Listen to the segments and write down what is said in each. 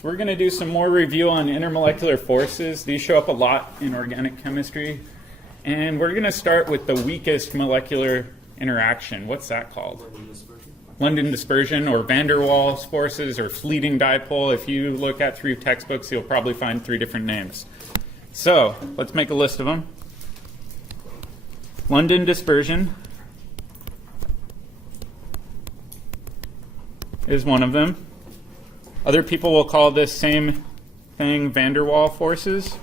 So we're going to do some more review on intermolecular forces. These show up a lot in organic chemistry. And we're going to start with the weakest molecular interaction. What's that called? London dispersion, or van der Waals forces, or fleeting dipole. If you look at 3 textbooks, you'll probably find 3 different names. So let's make a list of them. London dispersion is one of them. Other people will call this same thing van der Waals forces.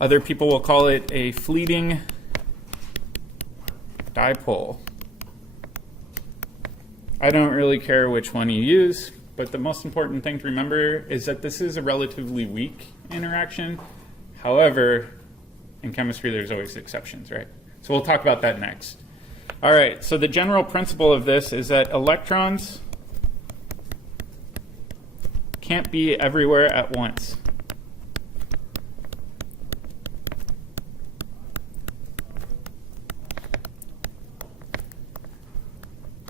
Other people will call it a fleeting dipole. I don't really care which one you use, but the most important thing to remember is that this is a relatively weak interaction. However, in chemistry there's always exceptions, right? So we'll talk about that next. All right, so the general principle of this is that electrons can't be everywhere at once.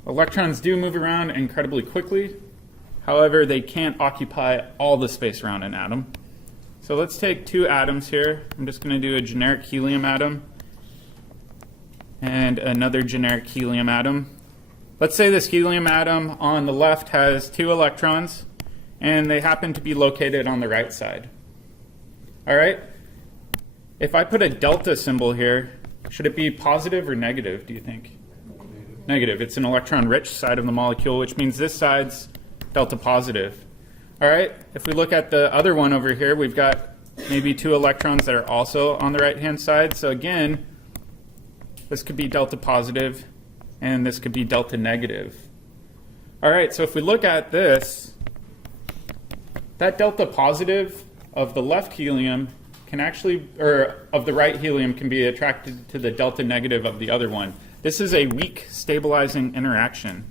Electrons do move around incredibly quickly. However, they can't occupy all the space around an atom. So let's take 2 atoms here. I'm just going to do a generic helium atom and another generic helium atom. Let's say this helium atom on the left has 2 electrons, and they happen to be located on the right side. All right? If I put a delta symbol here, should it be positive or negative, do you think? Negative. It's an electron-rich side of the molecule, which means this side's delta positive. All right? If we look at the other one over here, we've got maybe 2 electrons that are also on the right-hand side. So again, this could be delta positive, and this could be delta negative. All right, so if we look at this, that delta positive of the left helium can actually, or of the right helium, can be attracted to the delta negative of the other one. This is a weak stabilizing interaction.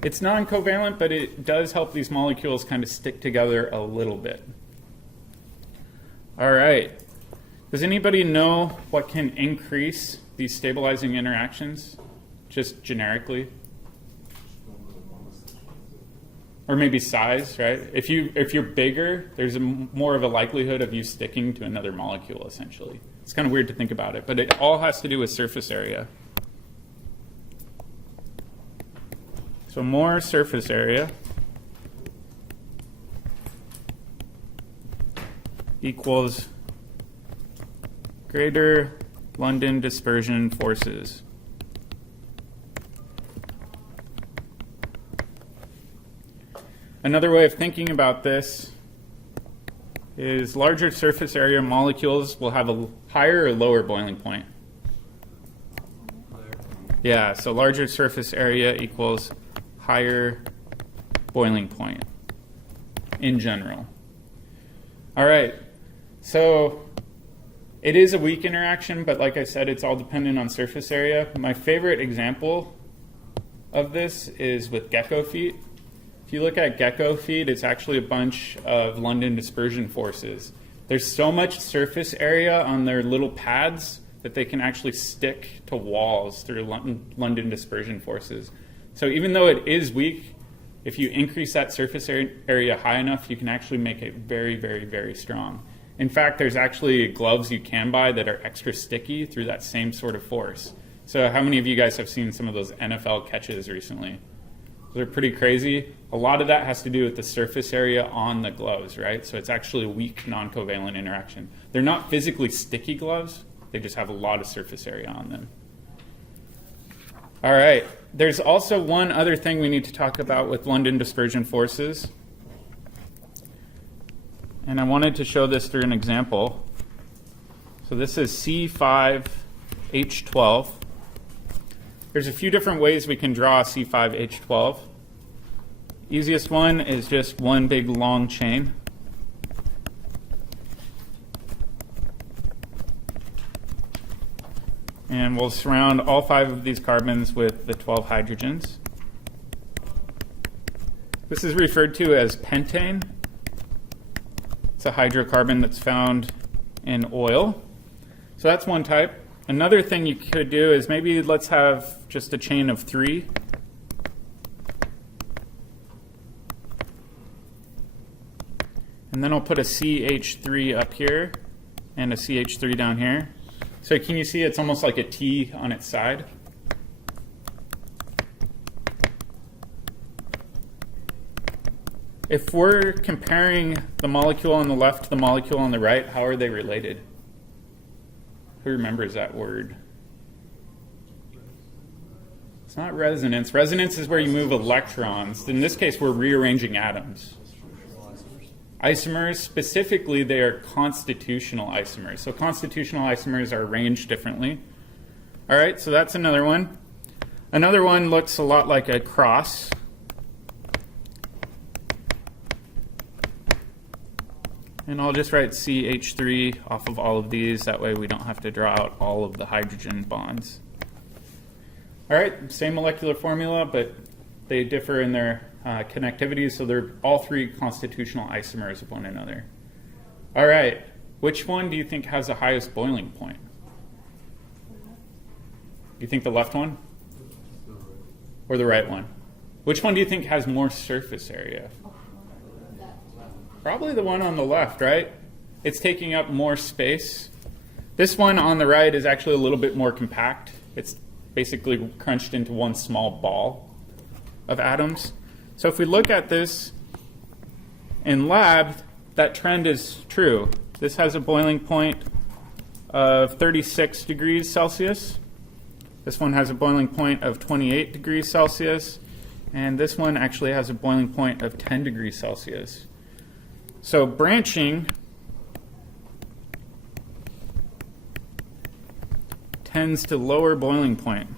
It's non-covalent, but it does help these molecules kind of stick together a little bit. All right. Does anybody know what can increase these stabilizing interactions, just generically? Or maybe size, right? If you're bigger, there's more of a likelihood of you sticking to another molecule, essentially. It's kind of weird to think about it, but it all has to do with surface area. So more surface area equals greater London dispersion forces. Another way of thinking about this is larger surface area molecules will have a higher or lower boiling point. Yeah, so larger surface area equals higher boiling point in general. All right, so it is a weak interaction, but like I said, it's all dependent on surface area. My favorite example of this is with gecko feet. If you look at gecko feet, it's actually a bunch of London dispersion forces. There's so much surface area on their little pads that they can actually stick to walls through London dispersion forces. So even though it is weak, if you increase that surface area high enough, you can actually make it very, very, very strong. In fact, there's actually gloves you can buy that are extra sticky through that same sort of force. So how many of you guys have seen some of those NFL catches recently? They're pretty crazy. A lot of that has to do with the surface area on the gloves, right? So it's actually a weak non-covalent interaction. They're not physically sticky gloves. They just have a lot of surface area on them. All right. There's also one other thing we need to talk about with London dispersion forces. And I wanted to show this through an example. So this is C5H12. There's a few different ways we can draw C5H12. Easiest one is just one big long chain. And we'll surround all 5 of these carbons with the 12 hydrogens. This is referred to as pentane. It's a hydrocarbon that's found in oil. So that's one type. Another thing you could do is maybe let's have just a chain of 3. And then I'll put a CH3 up here and a CH3 down here. So can you see it's almost like a T on its side? If we're comparing the molecule on the left to the molecule on the right, how are they related? Who remembers that word? It's not resonance. Resonance is where you move electrons. In this case, we're rearranging atoms. Isomers, specifically, they are constitutional isomers. So constitutional isomers are arranged differently. All right, so that's another one. Another one looks a lot like a cross. And I'll just write CH3 off of all of these. That way we don't have to draw out all of the hydrogen bonds. All right, same molecular formula, but they differ in their connectivity, so they're all 3 constitutional isomers of one another. All right, which one do you think has the highest boiling point? You think the left one? Or the right one? Which one do you think has more surface area? Probably the one on the left, right? It's taking up more space. This one on the right is actually a little bit more compact. It's basically crunched into one small ball of atoms. So if we look at this in lab, that trend is true. This has a boiling point of 36 degrees Celsius. This one has a boiling point of 28 degrees Celsius. And this one actually has a boiling point of 10 degrees Celsius. So branching tends to lower boiling point.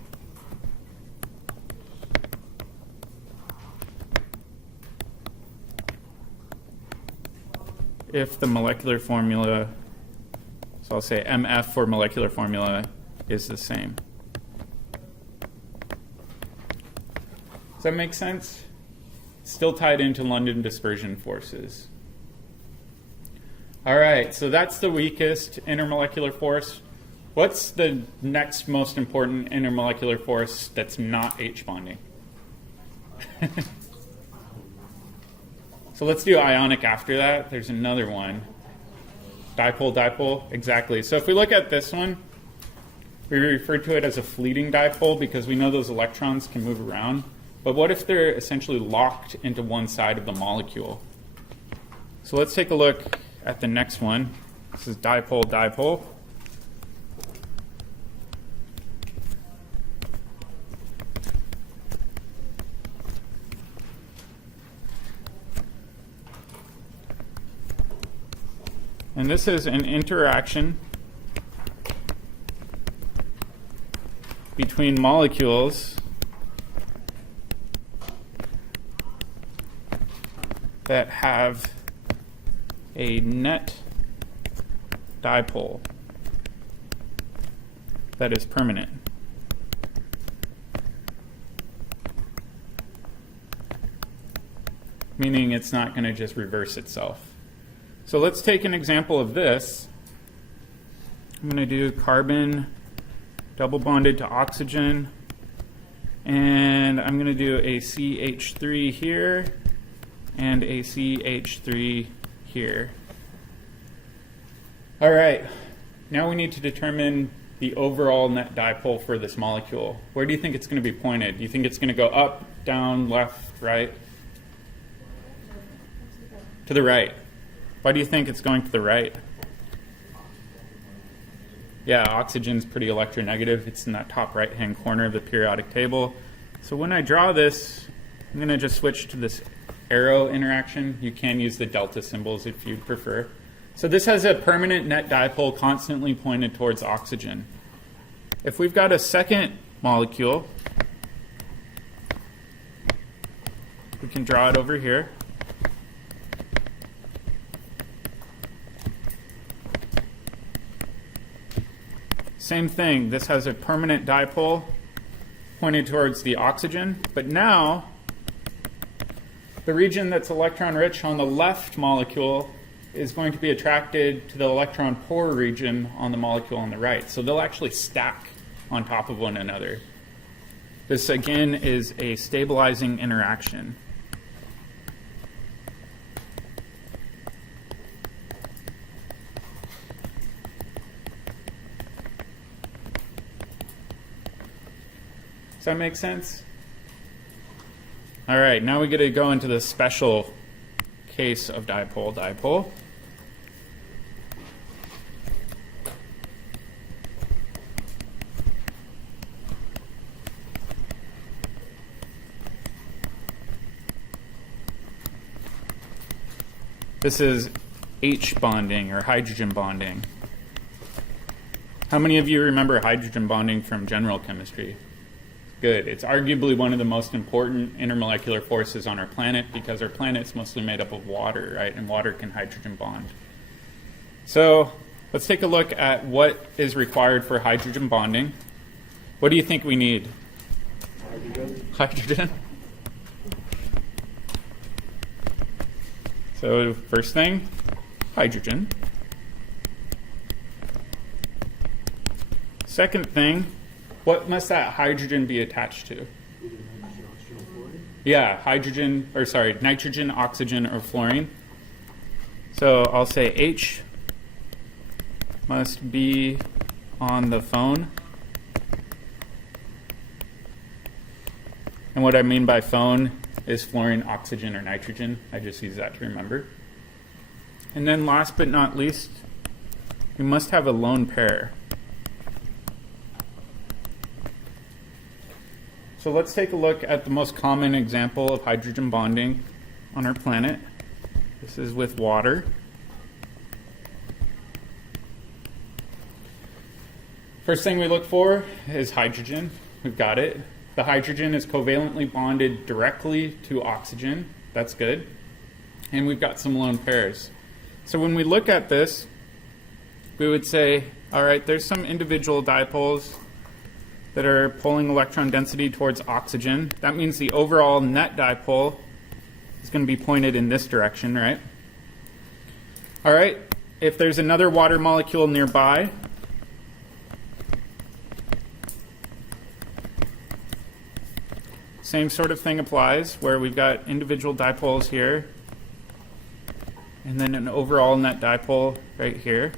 If the molecular formula, so I'll say MF for molecular formula, is the same. Does that make sense? Still tied into London dispersion forces. All right, so that's the weakest intermolecular force. What's the next most important intermolecular force that's not H bonding? So let's do ionic after that. There's another one. Dipole, exactly. So if we look at this one, we refer to it as a fleeting dipole because we know those electrons can move around. But what if they're essentially locked into one side of the molecule? So let's take a look at the next one. This is dipole. And this is an interaction between molecules that have a net dipole that is permanent. Meaning it's not going to just reverse itself. So let's take an example of this. I'm going to do carbon double bonded to oxygen. And I'm going to do a CH3 here and a CH3 here. All right, now we need to determine the overall net dipole for this molecule. Where do you think it's going to be pointed? Do you think it's going to go up, down, left, right? To the right. Why do you think it's going to the right? Yeah, oxygen's pretty electronegative. It's in that top right-hand corner of the periodic table. So when I draw this, I'm going to just switch to this arrow interaction. You can use the delta symbols if you prefer. So this has a permanent net dipole constantly pointed towards oxygen. If we've got a second molecule, we can draw it over here. Same thing, this has a permanent dipole pointed towards the oxygen, but now the region that's electron rich on the left molecule is going to be attracted to the electron pore region on the molecule on the right. So they'll actually stack on top of one another. This, again, is a stabilizing interaction. Does that make sense? All right, now we get to go into the special case of dipole-dipole. This is H bonding or hydrogen bonding. How many of you remember hydrogen bonding from general chemistry? Good. It's arguably one of the most important intermolecular forces on our planet because our planet's mostly made up of water, right? And water can hydrogen bond. So let's take a look at what is required for hydrogen bonding. What do you think we need? Hydrogen. So first thing, hydrogen. Second thing, what must that hydrogen be attached to? Yeah, nitrogen, oxygen, or fluorine. So I'll say H must be on the phone. And what I mean by phone is fluorine, oxygen, or nitrogen. I just use that to remember. And then last but not least, we must have a lone pair. So let's take a look at the most common example of hydrogen bonding on our planet. This is with water. First thing we look for is hydrogen. We've got it. The hydrogen is covalently bonded directly to oxygen. That's good. And we've got some lone pairs. So when we look at this, we would say, all right, there's some individual dipoles that are pulling electron density towards oxygen. That means the overall net dipole is going to be pointed in this direction, right? All right, if there's another water molecule nearby, same sort of thing applies, where we've got individual dipoles here, and then an overall net dipole right here.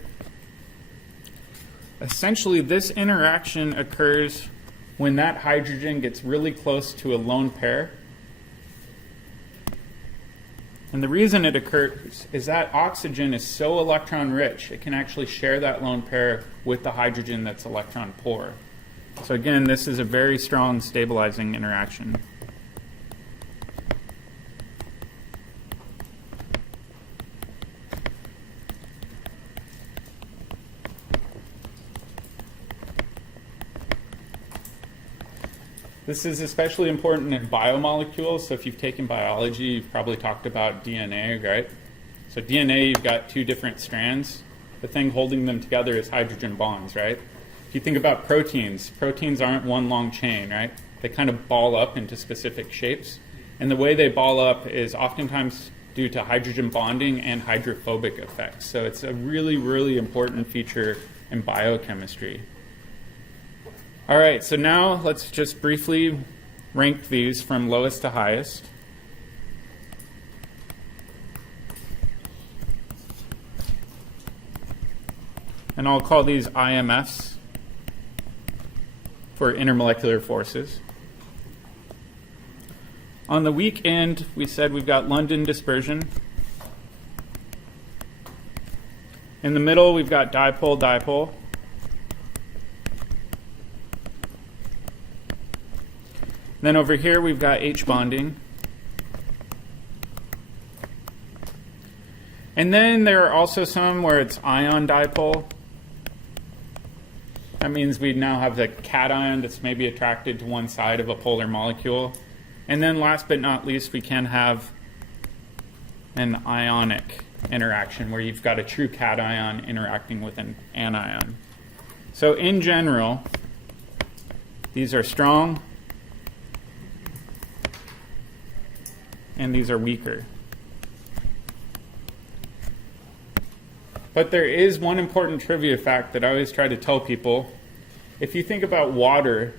Essentially, this interaction occurs when that hydrogen gets really close to a lone pair. And the reason it occurs is that oxygen is so electron rich, it can actually share that lone pair with the hydrogen that's electron poor. So again, this is a very strong stabilizing interaction. This is especially important in biomolecules. So if you've taken biology, you've probably talked about DNA, right? So DNA, you've got two different strands. The thing holding them together is hydrogen bonds, right? If you think about proteins, proteins aren't one long chain, right? They kind of ball up into specific shapes. And the way they ball up is oftentimes due to hydrogen bonding and hydrophobic effects. So it's a really, really important feature in biochemistry. All right, so now let's just briefly rank these from lowest to highest. And I'll call these IMFs for intermolecular forces. On the weak end, we said we've got London dispersion. In the middle, we've got dipole-dipole. Then over here, we've got H bonding. And then there are also some where it's ion dipole. That means we now have the cation that's maybe attracted to one side of a polar molecule. And then last but not least, we can have an ionic interaction where you've got a true cation interacting with an anion. So in general, these are strong and these are weaker. But there is one important trivia fact that I always try to tell people. If you think about water,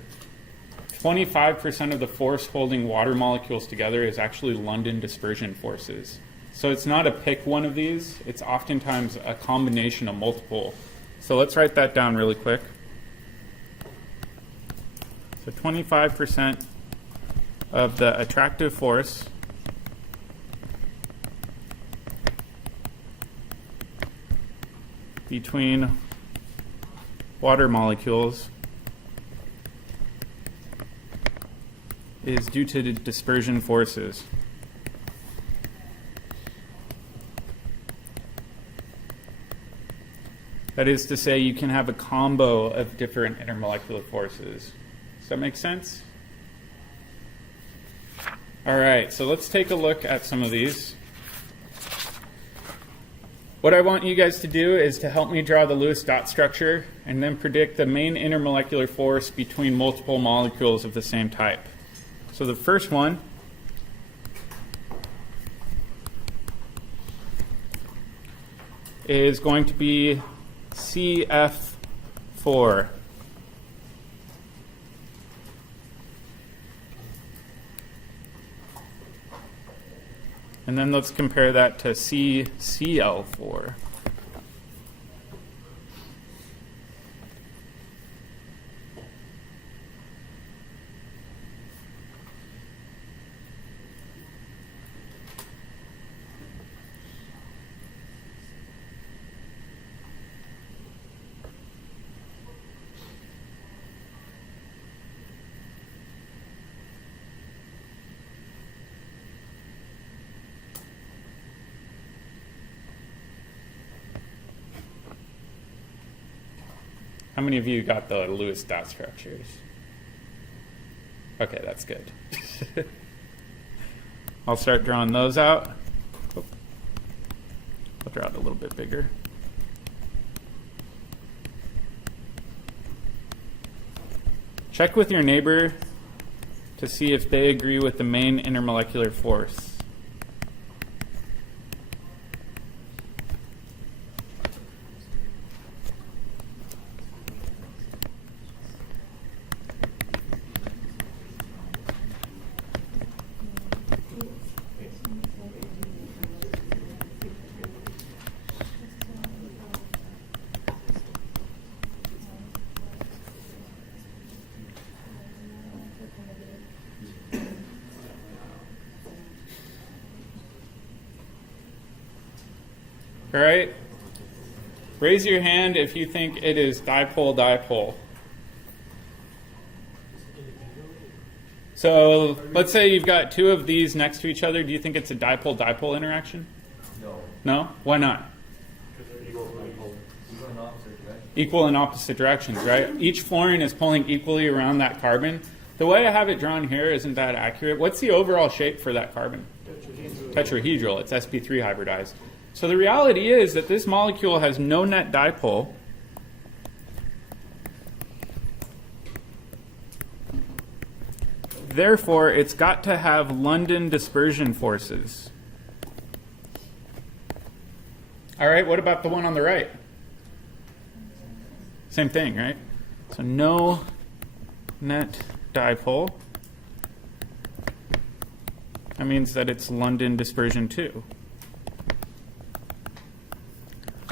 25% of the force holding water molecules together is actually London dispersion forces. So it's not a pick one of these. It's oftentimes a combination of multiple. So let's write that down really quick. So 25% of the attractive force between water molecules is due to the dispersion forces. That is to say, you can have a combo of different intermolecular forces. Does that make sense? All right, so let's take a look at some of these. What I want you guys to do is to help me draw the Lewis dot structure and then predict the main intermolecular force between multiple molecules of the same type. So the first one is going to be CF4. And then let's compare that to CCl4. How many of you got the Lewis dot structures? Okay, that's good. I'll start drawing those out. Oh. I'll draw it a little bit bigger. Check with your neighbor to see if they agree with the main intermolecular force. All right. Raise your hand if you think it is dipole-dipole. So let's say you've got two of these next to each other. Do you think it's a dipole-dipole interaction? No. No? Why not? Because they're equal in opposite directions. Equal in opposite directions, right? Each fluorine is pulling equally around that carbon. The way I have it drawn here isn't that accurate. What's the overall shape for that carbon? Tetrahedral. It's sp3 hybridized. So the reality is that this molecule has no net dipole. Therefore, it's got to have London dispersion forces. All right, what about the one on the right? Same thing, right? So no net dipole. That means that it's London dispersion too.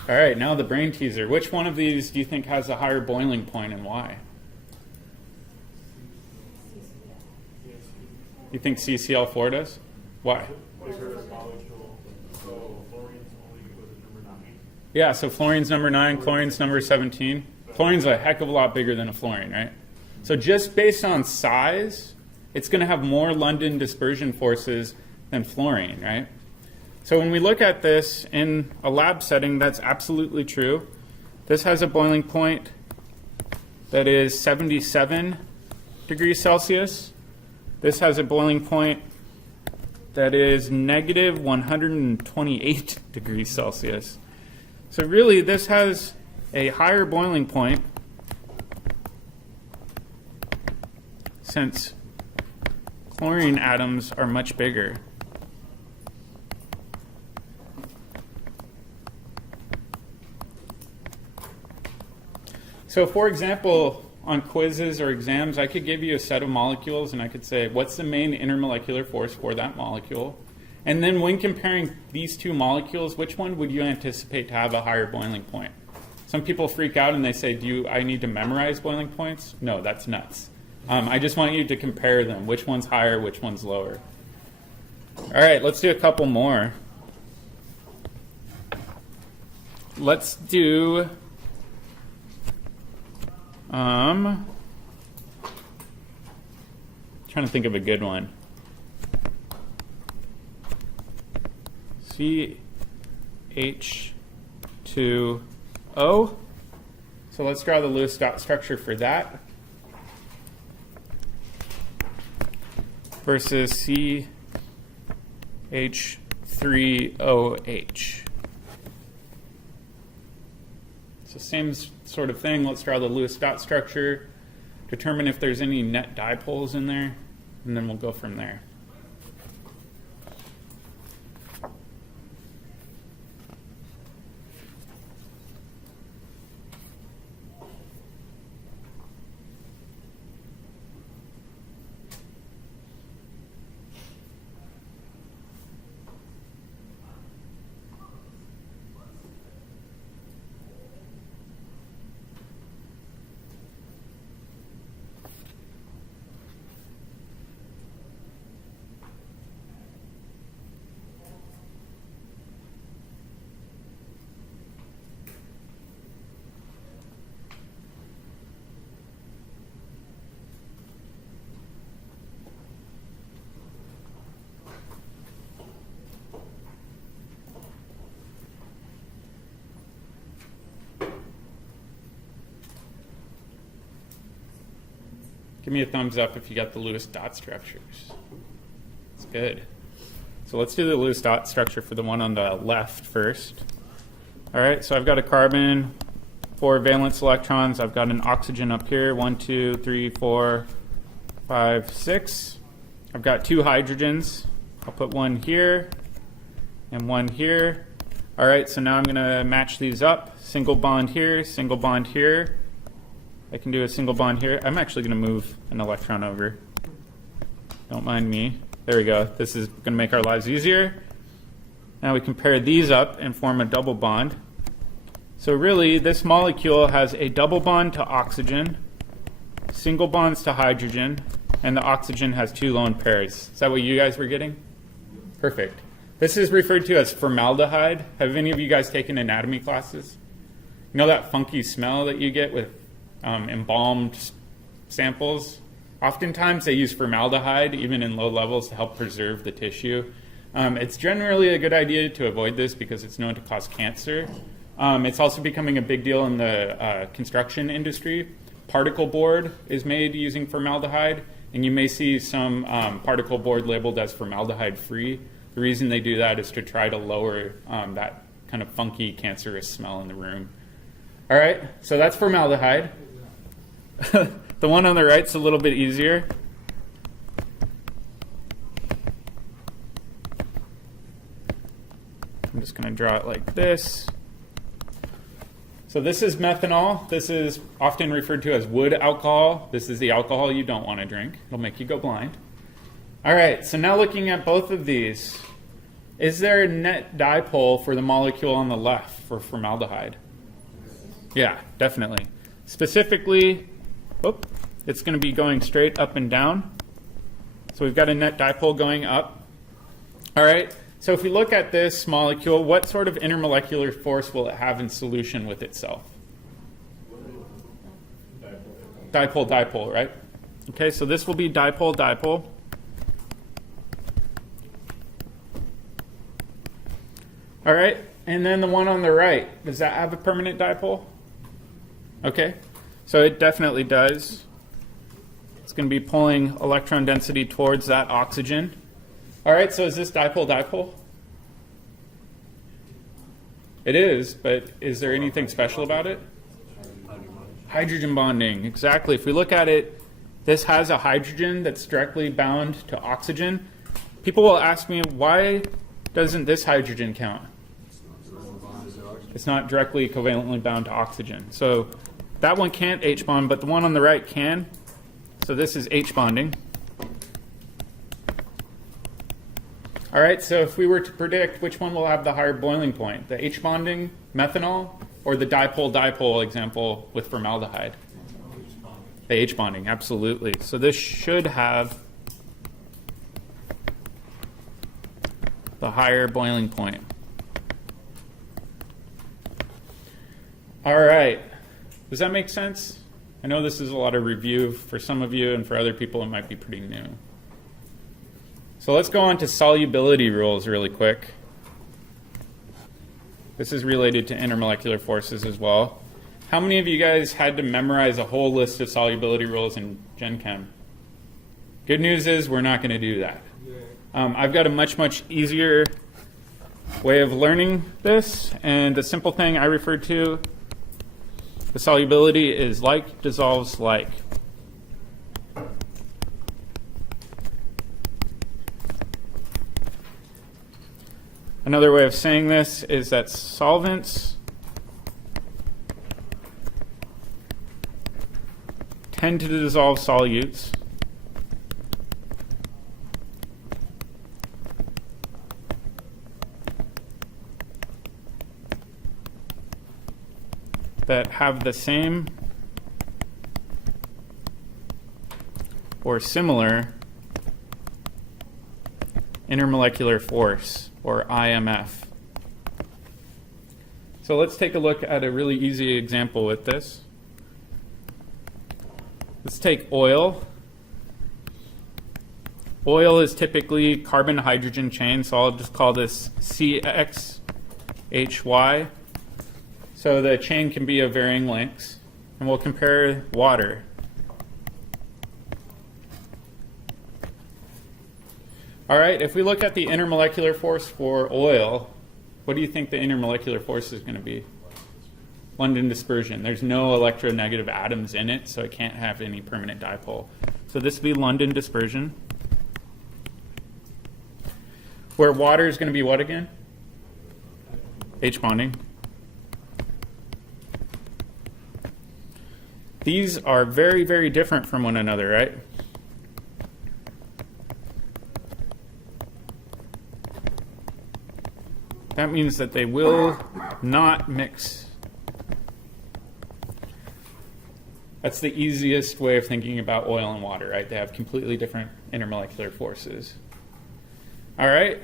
All right, now the brain teaser. Which one of these do you think has a higher boiling point and why? You think CCl4 does? Why? Yeah, so fluorine's number 9, chlorine's number 17. Chlorine's a heck of a lot bigger than a fluorine, right? So just based on size, it's going to have more London dispersion forces than fluorine, right? So when we look at this in a lab setting, that's absolutely true. This has a boiling point that is 77 degrees Celsius. This has a boiling point that is negative 128 degrees Celsius. So really, this has a higher boiling point since chlorine atoms are much bigger. So for example, on quizzes or exams, I could give you a set of molecules and I could say, what's the main intermolecular force for that molecule? And then when comparing these two molecules, which one would you anticipate to have a higher boiling point? Some people freak out and they say, I need to memorize boiling points? No, that's nuts. I just want you to compare them. Which one's higher, which one's lower? All right, let's do a couple more. Let's do trying to think of a good one. CH2O. So let's draw the Lewis dot structure for that. Versus CH3OH. So same sort of thing. Let's draw the Lewis dot structure, determine if there's any net dipoles in there, and then we'll go from there. Give me a thumbs up if you got the Lewis dot structures. That's good. So let's do the Lewis dot structure for the one on the left first. All right, so I've got a carbon, 4 valence electrons. I've got an oxygen up here, 1, 2, 3, 4, 5, 6. I've got 2 hydrogens. I'll put one here and one here. All right, so now I'm going to match these up. Single bond here, single bond here. I can do a single bond here. I'm actually going to move an electron over. Don't mind me. There we go. This is going to make our lives easier. Now we can pair these up and form a double bond. So really, this molecule has a double bond to oxygen, single bonds to hydrogen, and the oxygen has 2 lone pairs. Is that what you guys were getting? Perfect. This is referred to as formaldehyde. Have any of you guys taken anatomy classes? You know that funky smell that you get with embalmed samples? Oftentimes they use formaldehyde, even in low levels, to help preserve the tissue. It's generally a good idea to avoid this because it's known to cause cancer. It's also becoming a big deal in the construction industry. Particle board is made using formaldehyde, and you may see some particle board labeled as formaldehyde-free. The reason they do that is to try to lower that kind of funky, cancerous smell in the room. All right, so that's formaldehyde. The one on the right's a little bit easier. I'm just going to draw it like this. So this is methanol. This is often referred to as wood alcohol. This is the alcohol you don't want to drink. It'll make you go blind. All right, so now looking at both of these, is there a net dipole for the molecule on the left for formaldehyde? Yeah, definitely. Specifically, it's going to be going straight up and down. So we've got a net dipole going up. All right, so if we look at this molecule, what sort of intermolecular force will it have in solution with itself? Dipole, right? Okay, so this will be dipole. All right, and then the one on the right, does that have a permanent dipole? Okay, so it definitely does. It's going to be pulling electron density towards that oxygen. All right, so is this dipole? It is, but is there anything special about it? Hydrogen bonding, exactly. If we look at it, this has a hydrogen that's directly bound to oxygen. People will ask me, why doesn't this hydrogen count? It's not directly covalently bound to oxygen. So That one can't H bond, but the one on the right can. So this is H bonding. All right, so if we were to predict which one will have the higher boiling point, the H bonding methanol or the dipole-dipole example with formaldehyde? The H bonding, absolutely. So this should have the higher boiling point. All right, does that make sense? I know this is a lot of review for some of you, and for other people it might be pretty new. So let's go on to solubility rules really quick. This is related to intermolecular forces as well. How many of you guys had to memorize a whole list of solubility rules in Gen Chem? Good news is we're not going to do that. I've got a much easier way of learning this, and the simple thing I refer to, the solubility is like dissolves like. Another way of saying this is that solvents tend to dissolve solutes that have the same or similar intermolecular force, or IMF. So let's take a look at a really easy example with this. Let's take oil. Oil is typically carbon-hydrogen chain, so I'll just call this CXHY. So the chain can be of varying lengths, and we'll compare water. All right, if we look at the intermolecular force for oil, what do you think the intermolecular force is going to be? London dispersion. There's no electronegative atoms in it, so it can't have any permanent dipole. So this would be London dispersion. Where water is going to be what again? H bonding. These are very different from one another, right? That means that they will not mix. That's the easiest way of thinking about oil and water, right? They have completely different intermolecular forces. All right.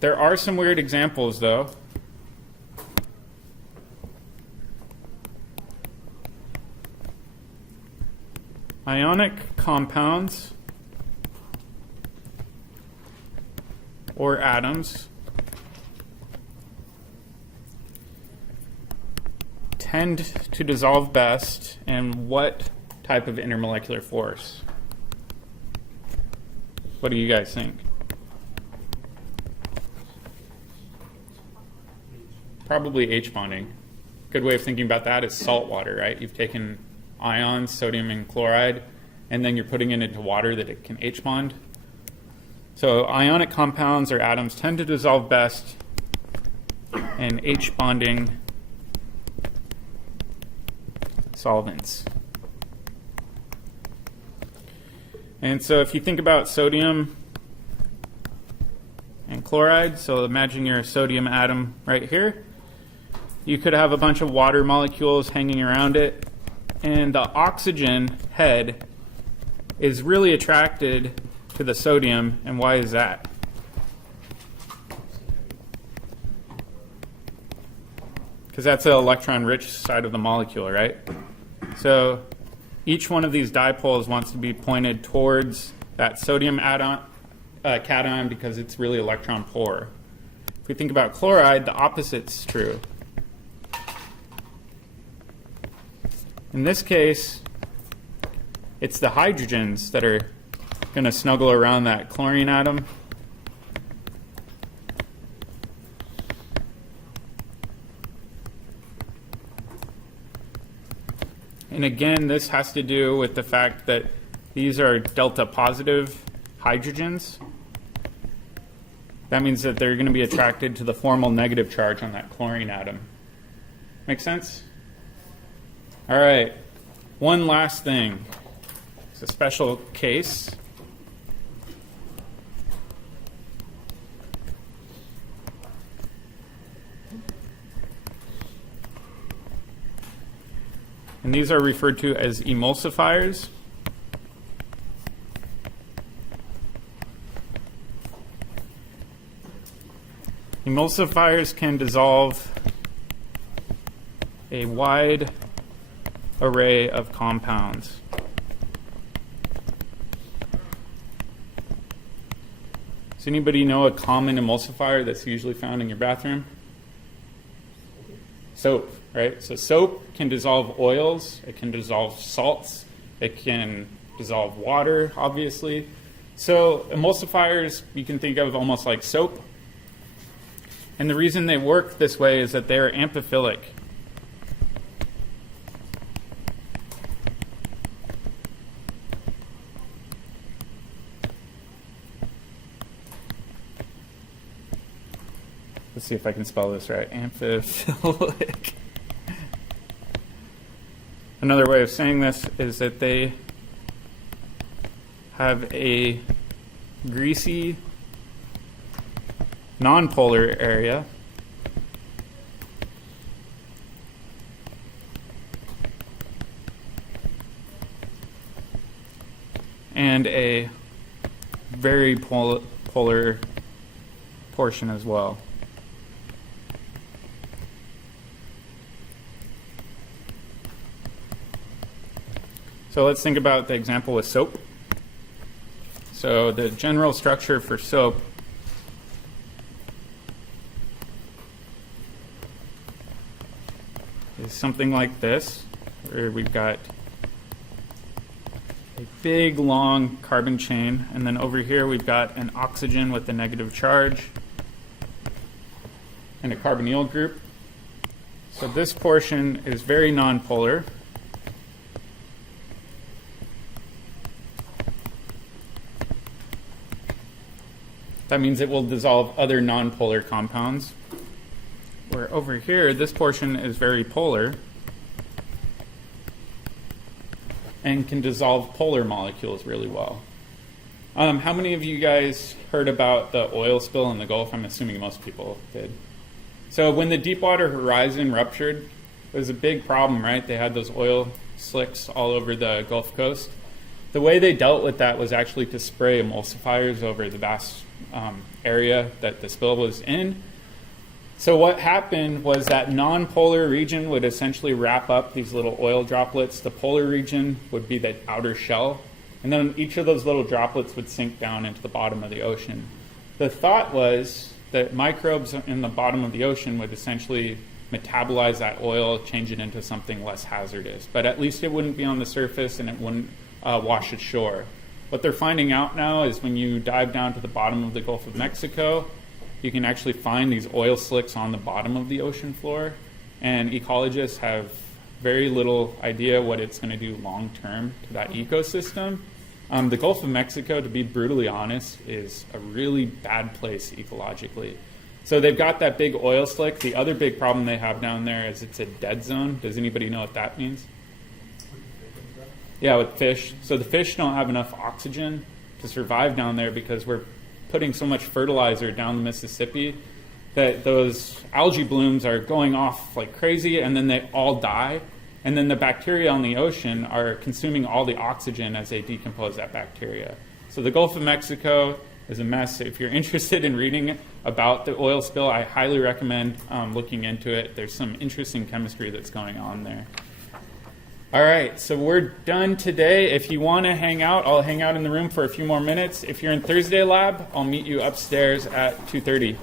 There are some weird examples, though. Ionic compounds or atoms tend to dissolve best in what type of intermolecular force? What do you guys think? Probably H bonding. Good way of thinking about that is salt water, right? You've taken ions, sodium and chloride, and then you're putting it into water that it can H bond. So ionic compounds or atoms tend to dissolve best in H bonding solvents. And so if you think about sodium and chloride, so imagine your sodium atom right here. You could have a bunch of water molecules hanging around it, and the oxygen head is really attracted to the sodium. And why is that? Because that's the electron-rich side of the molecule, right? So each one of these dipoles wants to be pointed towards that sodium cation because it's really electron poor. If we think about chloride, the opposite's true. In this case, it's the hydrogens that are going to snuggle around that chlorine atom. And again, this has to do with the fact that these are delta positive hydrogens. That means that they're going to be attracted to the formal negative charge on that chlorine atom. Make sense? All right, one last thing. It's a special case. And these are referred to as emulsifiers. Emulsifiers can dissolve a wide array of compounds. Does anybody know a common emulsifier that's usually found in your bathroom? Soap, right? So soap can dissolve oils, it can dissolve salts, it can dissolve water, obviously. So emulsifiers you can think of almost like soap. And the reason they work this way is that they're amphiphilic. Let's see if I can spell this right. Amphiphilic. Another way of saying this is that they have a greasy nonpolar area and a very polar portion as well. So let's think about the example with soap. So the general structure for soap is something like this, where we've got a big long carbon chain, and then over here we've got an oxygen with a negative charge and a carbonyl group. So this portion is very nonpolar. That means it will dissolve other nonpolar compounds. Where over here, this portion is very polar and can dissolve polar molecules really well. How many of you guys heard about the oil spill in the Gulf? I'm assuming most people did. So when the Deepwater Horizon ruptured, it was a big problem, right? They had those oil slicks all over the Gulf Coast. The way they dealt with that was actually to spray emulsifiers over the vast area that the spill was in. So what happened was that non-polar region would essentially wrap up these little oil droplets. The polar region would be the outer shell. And then each of those little droplets would sink down into the bottom of the ocean. The thought was that microbes in the bottom of the ocean would essentially metabolize that oil, change it into something less hazardous. But at least it wouldn't be on the surface and it wouldn't wash ashore. What they're finding out now is when you dive down to the bottom of the Gulf of Mexico, you can actually find these oil slicks on the bottom of the ocean floor. And ecologists have very little idea what it's going to do long term to that ecosystem. The Gulf of Mexico, to be brutally honest, is a really bad place ecologically. So they've got that big oil slick. The other big problem they have down there is it's a dead zone. Does anybody know what that means? Yeah, with fish. So the fish don't have enough oxygen to survive down there because we're putting so much fertilizer down the Mississippi that those algae blooms are going off like crazy, and then they all die. And then the bacteria on the ocean are consuming all the oxygen as they decompose that bacteria. So the Gulf of Mexico is a mess. If you're interested in reading about the oil spill, I highly recommend looking into it. There's some interesting chemistry that's going on there. All right, so we're done today. If you want to hang out, I'll hang out in the room for a few more minutes. If you're in Thursday lab, I'll meet you upstairs at 2:30.